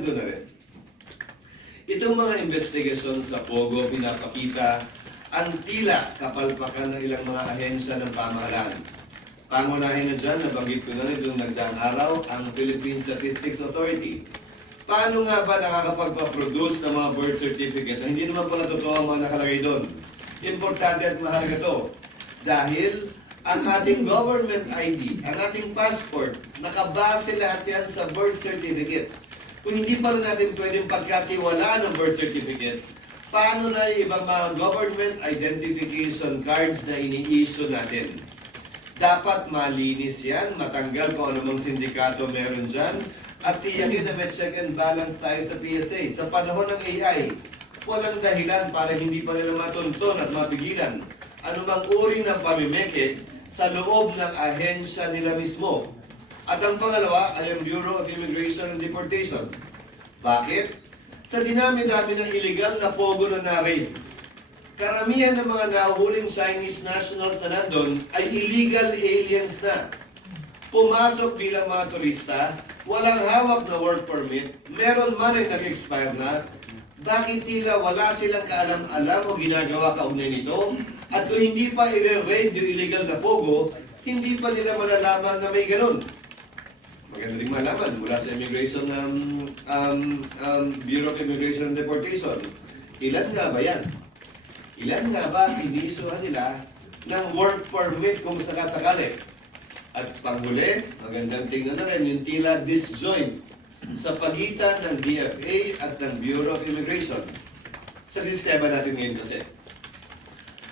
Doon na rin. Itong mga investigasyon sa Pogo pinapakita ang tila kapalpakan ng ilang mga ahensya ng pamahalaan. Pangunahin na dyan, nabanggit ko na rin itong nagdaang araw, ang Philippine Statistics Authority. Paano nga ba nakakapagpaproduce ng mga birth certificate na hindi naman pala totoo ang mga nakalagay doon? Importante at mahalaga to. Dahil ang ating government ID, ang ating passport, nakabase lahat yan sa birth certificate. Kung hindi pa rin natin pwedeng pagkatiwalaan ng birth certificate, paano na yung ibang mga government identification cards na ini-issue natin? Dapat malinis yan, matanggal kung anumang sindikato meron dyan, at tiyakin na may check and balance tayo sa PSA. Sa panahon ng AI, walang dahilan para hindi pa nila matuntun at mapigilan anumang uri ng pamimeke sa loob ng ahensya nila mismo. At ang pangalawa ay ang Bureau of Immigration and Deportation. Bakit? Sa dinami-dami ng illegal na pogo na na-raid, karamihan ng mga nahuhuling Chinese nationals na nandun ay illegal aliens na. Pumasok bilang mga turista, walang hawak na work permit, meron man ay nag-expire na, bakit tila wala silang kaalam-alam o ginagawa kaugnay nito? At kung hindi pa i-raid yung illegal na pogo, hindi pa nila malalaman na may ganun. Maganda rin malaman mula sa Immigration Bureau of Immigration and Deportation. Ilan nga ba yan? Ilan nga ba iniisuhan nila ng work permit kung sakasakali? At panghuli, magandang tingnan na rin yung tila disjoint sa pagitan ng DFA at ng Bureau of Immigration. Sa sistema natin ngayon kasi,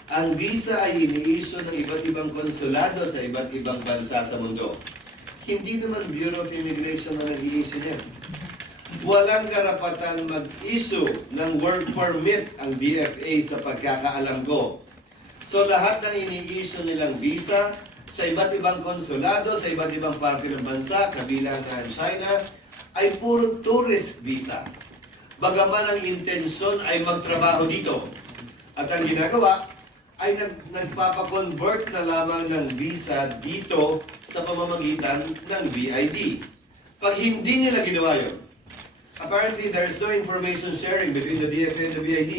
ang visa ay ini-issue ng iba't ibang konsulado sa iba't ibang bansa sa mundo. Hindi naman Bureau of Immigration ang nag-i-issue niyan. Walang karapatan mag-issue ng work permit ang DFA sa pagkakaalam ko. So lahat ng ini-issue nilang visa sa iba't ibang konsulado, sa iba't ibang parte ng bansa, kabilang ang China, ay puro tourist visa. Bagaman ang intensyon ay magtrabaho dito. At ang ginagawa ay nagpapakonvert na lamang ng visa dito sa pamamagitan ng BID. Pag hindi nila ginawa yun, apparently there is no information sharing between the DFA and the BID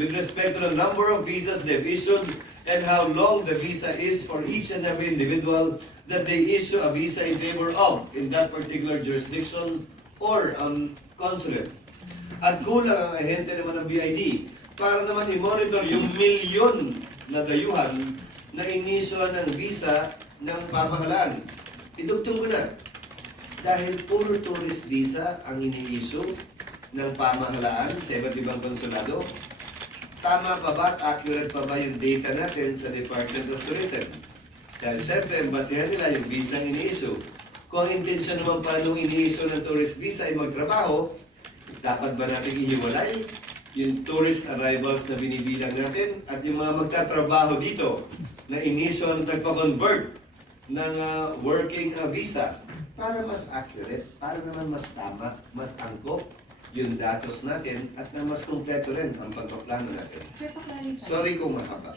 with respect to the number of visas they've issued and how long the visa is for each and every individual that they issue a visa in favor of in that particular jurisdiction or consulate. At kulang ang ahente naman ng BID para naman i-monitor yung milyon na dayuhan na inisyoan ng visa ng pamahalaan. Idugtong ko na, dahil puro tourist visa ang ini-issue ng pamahalaan sa iba't ibang konsulado, tama pa ba at accurate pa ba yung data natin sa Department of Tourism? Dahil siyempre, ang basihan nila yung visa ang ini-issue. Kung ang intensyon naman pa nung ini-issue ng tourist visa ay magtrabaho, dapat ba natin iniwalay yung tourist arrivals na binibilang natin at yung mga magtatrabaho dito na inisyo ang nagpa-convert ng working visa para mas accurate, para naman mas tama, mas angkop yung datos natin at na mas kumpleto rin ang pagpaplano natin. Sorry kung mahaba.